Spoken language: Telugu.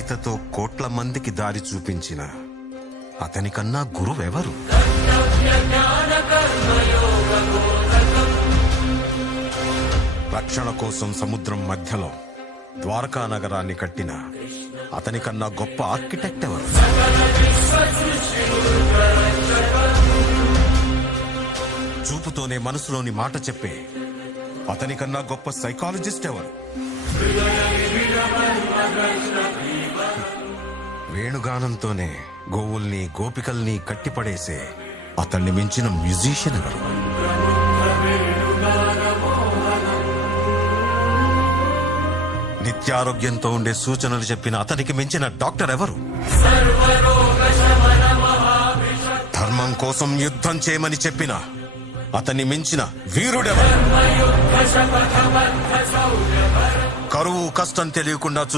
గీతతో కోట్ల మందికి దారి చూపించిన అతనికన్నా గురువెవరు? రక్షణ కోసం సముద్రం మధ్యలో ద్వారకా నగరాన్ని కట్టిన అతనికన్నా గొప్ప ఆర్కిటెక్ట్ ఎవరు? చూపుతోనే మనసులోని మాట చెప్పే అతనికన్నా గొప్ప సైకాలజిస్ట్ ఎవరు? వేణుగానంతోనే గోవుల్ని గోపికల్ని కట్టిపడేసే అతన్ని మించిన మ్యూజిషియన్ ఎవరు? నిత్యారోగ్యంతో ఉండే సూచనలు చెప్పిన అతనికి మించిన డాక్టర్ ఎవరు? ధర్మం కోసం యుద్ధం చేయమని చెప్పిన అతన్ని మించిన వీరుడెవరు? కరువు కష్టం తెలియకుండా